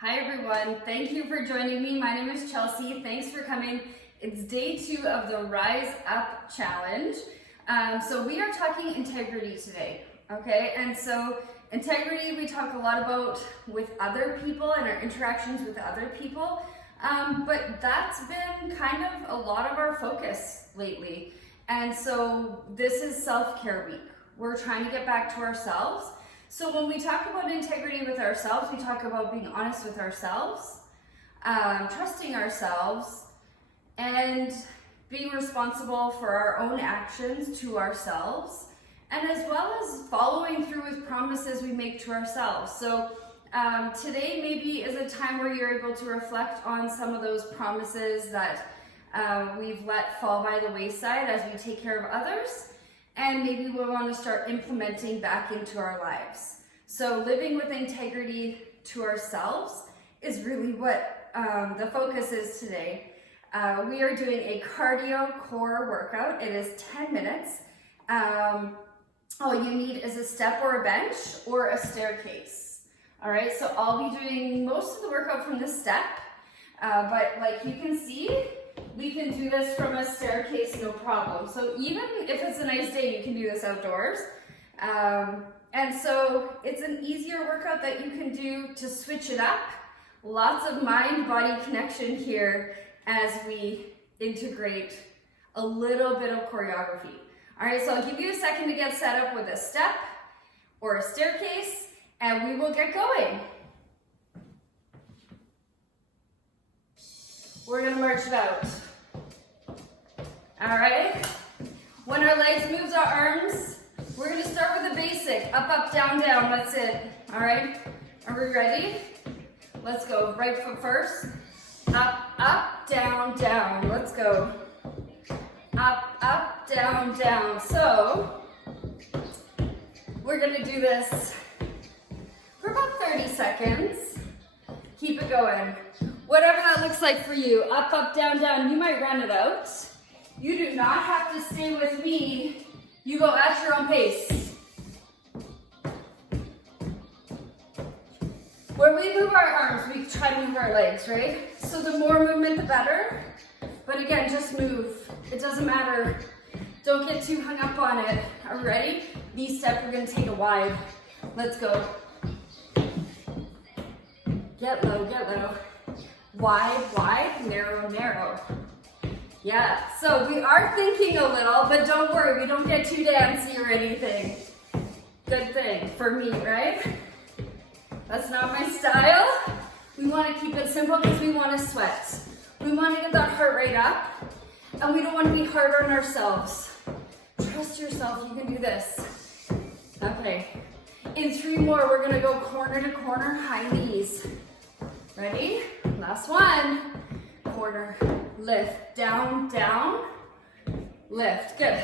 Hi everyone, thank you for joining me. My name is Chelsea. Thanks for coming. It's day 2 of the Rise Up Challenge. So we are talking integrity today, okay? And so integrity we talk a lot about with other people and our interactions with other people, but that's been kind of a lot of our focus lately. And so this is self-care week. We're trying to get back to ourselves. So when we talk about integrity with ourselves, we talk about being honest with ourselves, trusting ourselves, and being responsible for our own actions to ourselves, and as well as following through with promises we make to ourselves. So today maybe is a time where you're able to reflect on some of those promises that we've let fall by the wayside as we take care of others. And maybe we want to start implementing back into our lives. So living with integrity to ourselves is really what the focus is today. We are doing a cardio core workout. It is 10 minutes. All you need is a step or a bench or a staircase. All right, so I'll be doing most of the workout from the step, but like you can see, we can do this from a staircase, no problem. So even if it's a nice day, you can do this outdoors. And so it's an easier workout that you can do to switch it up. Lots of mind-body connection here as we integrate a little bit of choreography. All right, so I'll give you a second to get set up with a step or a staircase, and we will get going. We're gonna march it out. All right. When our legs moves our arms, we're gonna start with the basic. Up, up, down, down, that's it. All right, are we ready? Let's go. Right foot first. Up, up, down, down. Let's go. Up, up, down, down. So we're gonna do this for about 30 seconds. Keep it going. Whatever that looks like for you, up, up, down, down, you might run it out. You do not have to stay with me. You go at your own pace. When we move our arms, we try to move our legs, right? So the more movement, the better. But again, just move. It doesn't matter. Don't get too hung up on it. Are we ready? V-step, we're gonna take a wide. Let's go. Get low, get low. Wide, wide, narrow, narrow. Yeah, so we are thinking a little, but don't worry, we don't get too dancey or anything. Good thing for me, right? That's not my style. We want to keep it simple because we want to sweat. We want to get that heart rate up, and we don't want to be hard on ourselves. Trust yourself, you can do this. Okay, in 3 more, we're gonna go corner to corner, high knees. Ready? Last one. Corner, lift, down, down, lift. Good.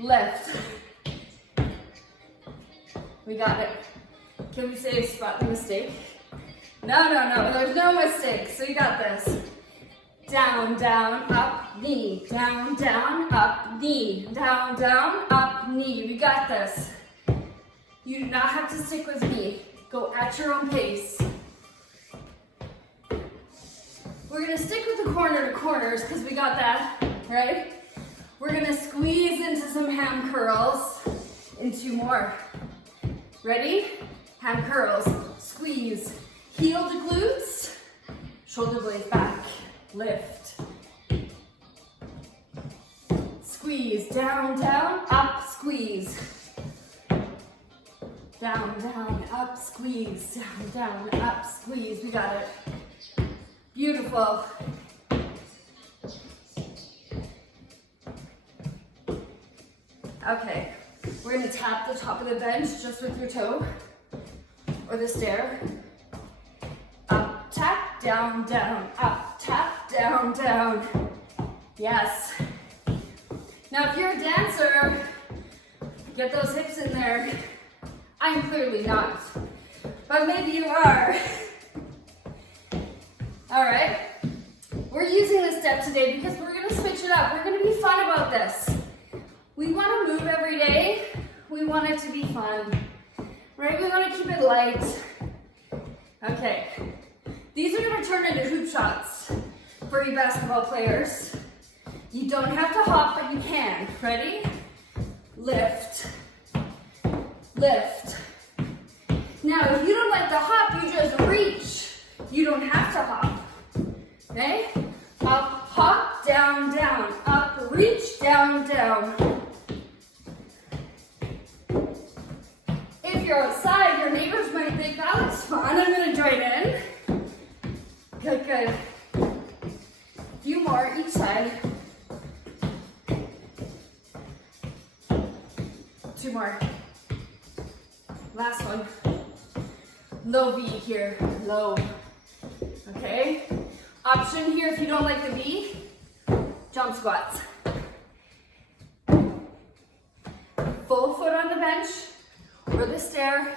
Lift. We got it. Can we say spot the mistake? No, no, no. There's no mistake. So you got this. Down, down, up, knee. Down, down, up, knee. Down, down, up, knee. We got this. You do not have to stick with me. Go at your own pace. We're gonna stick with the corner to corners because we got that, right? We're gonna squeeze into some ham curls in 2 more. Ready? Ham curls, squeeze. Heel to glutes, shoulder blades back, lift. Squeeze, down, down, up, squeeze. Down, down, up, squeeze. Down, down, up, squeeze. We got it. Beautiful. Okay, we're gonna tap the top of the bench just with your toe or the stair. Up, tap, down, down, up, tap, down, down. Yes. Now if you're a dancer, get those hips in there. I'm clearly not, but maybe you are. All right, we're using this step today because we're gonna switch it up. We're gonna be fun about this. We wanna move every day. We want it to be fun, right? We wanna keep it light. Okay, these are gonna turn into hoop shots for you basketball players. You don't have to hop, but you can. Ready? Lift, lift. Now, if you don't like to hop, you just reach. You don't have to hop, okay? Up, hop, down, down. Up, reach, down, down. If you're outside, your neighbors might think that looks fun. I'm gonna join in. Good, good. A few more each side. 2 more. Last one. Low V here, low. Okay? Option here if you don't like the V, jump squats. Full foot on the bench or the stair,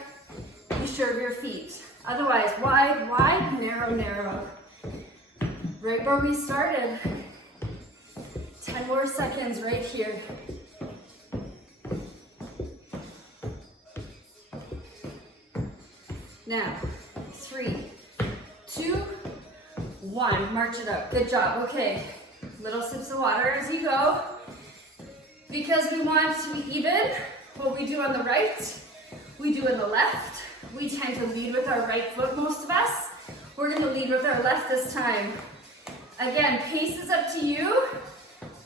be sure of your feet. Otherwise, wide, wide, narrow, narrow. Right where we started. 10 more seconds right here. Now, 3, 2, 1. March it up. Good job. Okay. Little sips of water as you go. Because we want to be even, what we do on the right, we do on the left. We tend to lead with our right foot, most of us. We're going to lead with our left this time. Again, pace is up to you.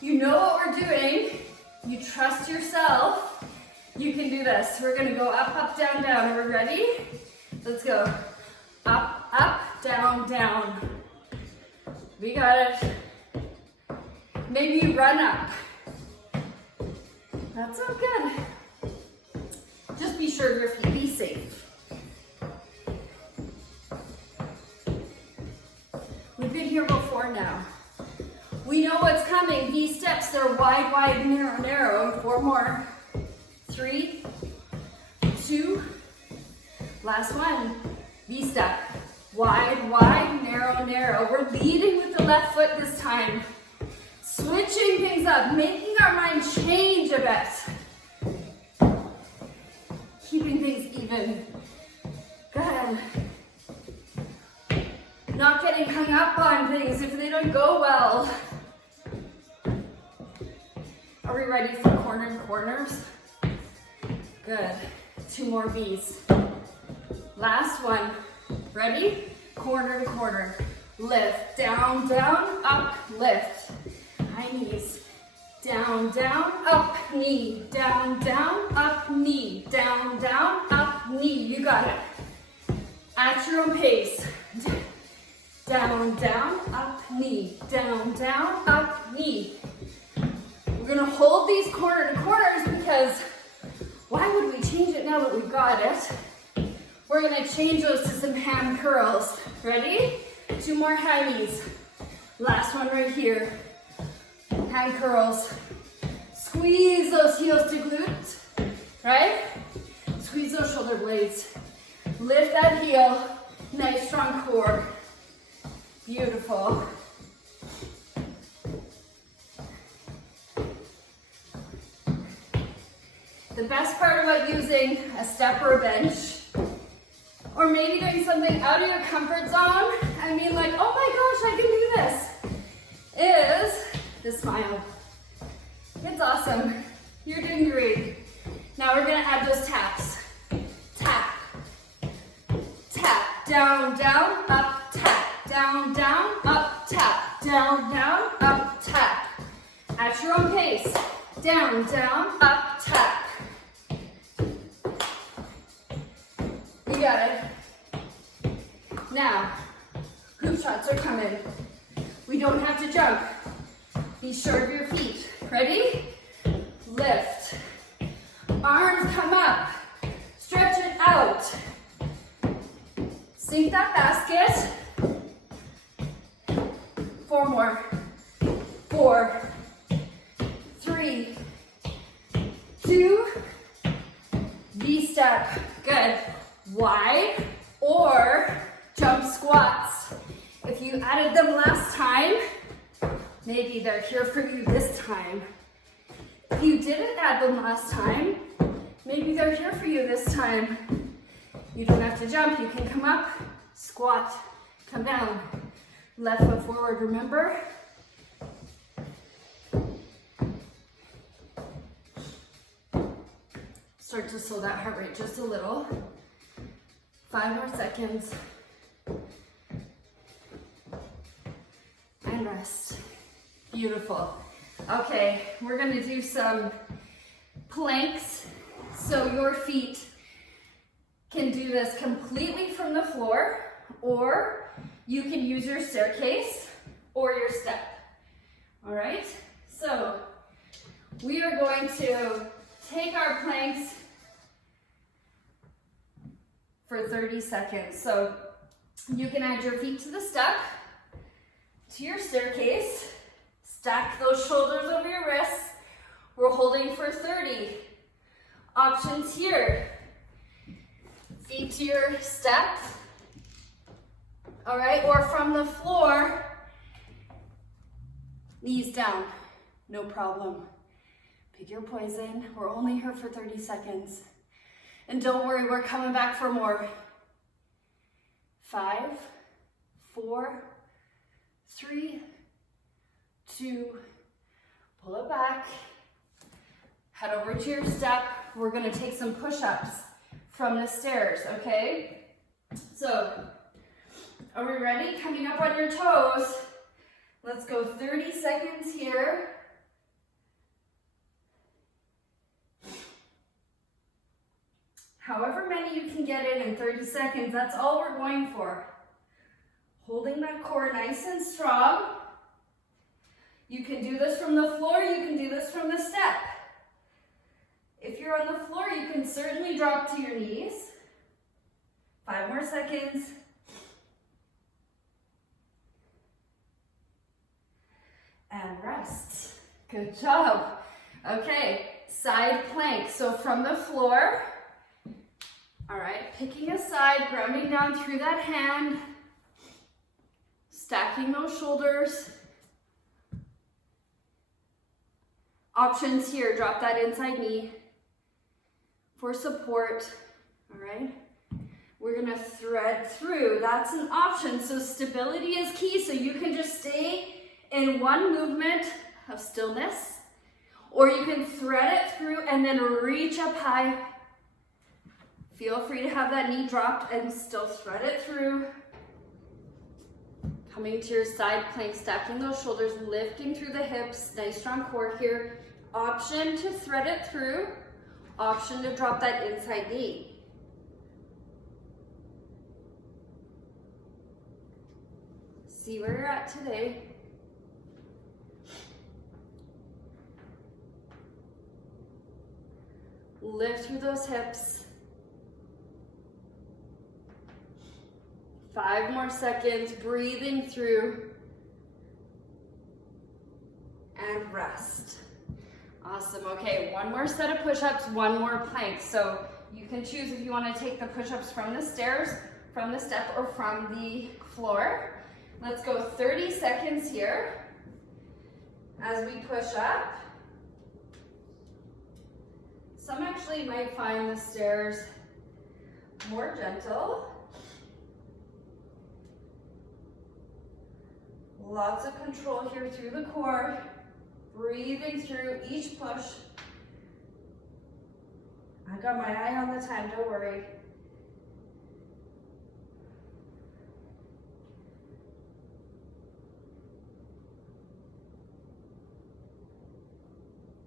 You know what we're doing. You trust yourself. You can do this. We're going to go up, up, down, down. Are we ready? Let's go. Up, up, down, down. We got it. Maybe you run up. That's so good. Just be sure of your feet. Be safe. We've been here before now. We know what's coming. These steps, they're wide, wide, narrow, narrow. 4 more. 3, 2, last one. V-step. Wide, wide, narrow, narrow. We're leading with the left foot this time. Switching things up, making our mind change a bit. Keeping things even. Good. Not getting hung up on things if they don't go well. Are we ready for corner corners? Good. 2 more V's. Last one. Ready? Corner to corner. Lift. Down, down, up, lift. High knees. Down, down, up, knee. Down, down, up, knee. Down, down, up, knee. You got it. At your own pace. Down, down, up, knee. Down, down, up, knee. We're gonna hold these corner to corners because why would we change it now that we've got it? We're gonna change those to some hand curls. Ready? 2 more high knees. Last one right here. Hand curls. Squeeze those heels to glutes, right? Squeeze those shoulder blades. Lift that heel. Nice strong core. Beautiful. The best part about using a step or a bench, or maybe doing something out of your comfort zone, I mean like, oh my gosh, I can do this, is the smile. It's awesome. You're doing great. Now we're gonna add those taps. Tap, tap, down, down, up, tap, down, down, up, tap, down, down, up, tap. At your own pace. Down, down, up, tap. You got it. Now, hoop shots are coming. We don't have to jump. Be sure of your feet. Ready? Lift. Arms come up. Stretch it out. Sink that basket. 4 more. 4, 3, 2, V-step. Good. Wide or jump squats. If you added them last time, maybe they're here for you this time. If you didn't add them last time, maybe they're here for you this time. You don't have to jump, you can come up Squat, come down, left foot forward, remember? Start to slow that heart rate just a little. 5 more seconds. And rest. Beautiful. Okay, we're gonna do some planks. So your feet can do this completely from the floor, or you can use your staircase or your step. All right, so we are going to take our planks for 30 seconds. So you can add your feet to the step, to your staircase, stack those shoulders over your wrists. We're holding for 30. Options here. Feet to your step. All right, or from the floor, knees down, no problem. Pick your poison. We're only here for 30 seconds. And don't worry, we're coming back for more. 5, 4, 3, 2, pull it back. Head over to your step. We're gonna take some push-ups from the stairs, okay? So, are we ready? Coming up on your toes. Let's go 30 seconds here. However many you can get in 30 seconds, that's all we're going for. Holding that core nice and strong. You can do this from the floor, you can do this from the step. If you're on the floor, you can certainly drop to your knees. 5 more seconds. And rest. Good job. Okay, side plank. So from the floor, all right, picking a side, grounding down through that hand, stacking those shoulders. Options here, drop that inside knee for support, all right? We're gonna thread through, that's an option. So stability is key, so you can just stay in one movement of stillness, or you can thread it through and then reach up high. Feel free to have that knee dropped and still thread it through. Coming to your side plank, stacking those shoulders, lifting through the hips, nice strong core here. Option to thread it through, option to drop that inside knee. See where you're at today. Lift through those hips. 5 more seconds, breathing through. And rest. Awesome, okay, 1 more set of push-ups, 1 more plank. So you can choose if you want to take the push-ups from the stairs, from the step, or from the floor. Let's go 30 seconds here as we push up. Some actually might find the stairs more gentle. Lots of control here through the core. Breathing through each push. I got my eye on the time, don't worry.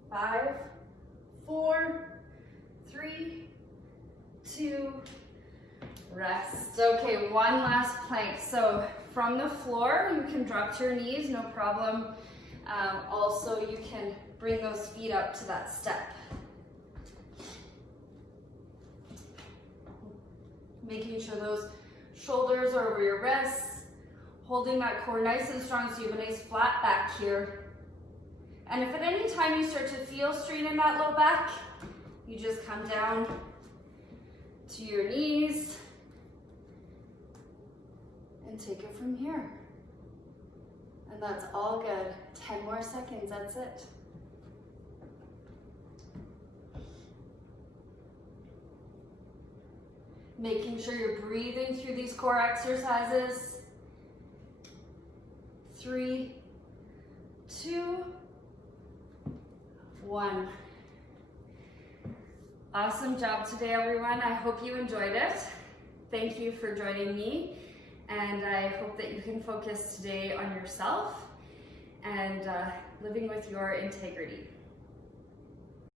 Five, 4, 3, 2, rest. Okay, 1 last plank. So from the floor, you can drop to your knees, no problem. Also, you can bring those feet up to that step. Making sure those shoulders are over your wrists, holding that core nice and strong so you have a nice flat back here. And if at any time you start to feel strain in that low back, you just come down to your knees and take it from here. And that's all good. 10 more seconds, that's it. Making sure you're breathing through these core exercises. 3, 2, 1. Awesome job today, everyone. I hope you enjoyed it. Thank you for joining me, and I hope that you can focus today on yourself and living with your integrity.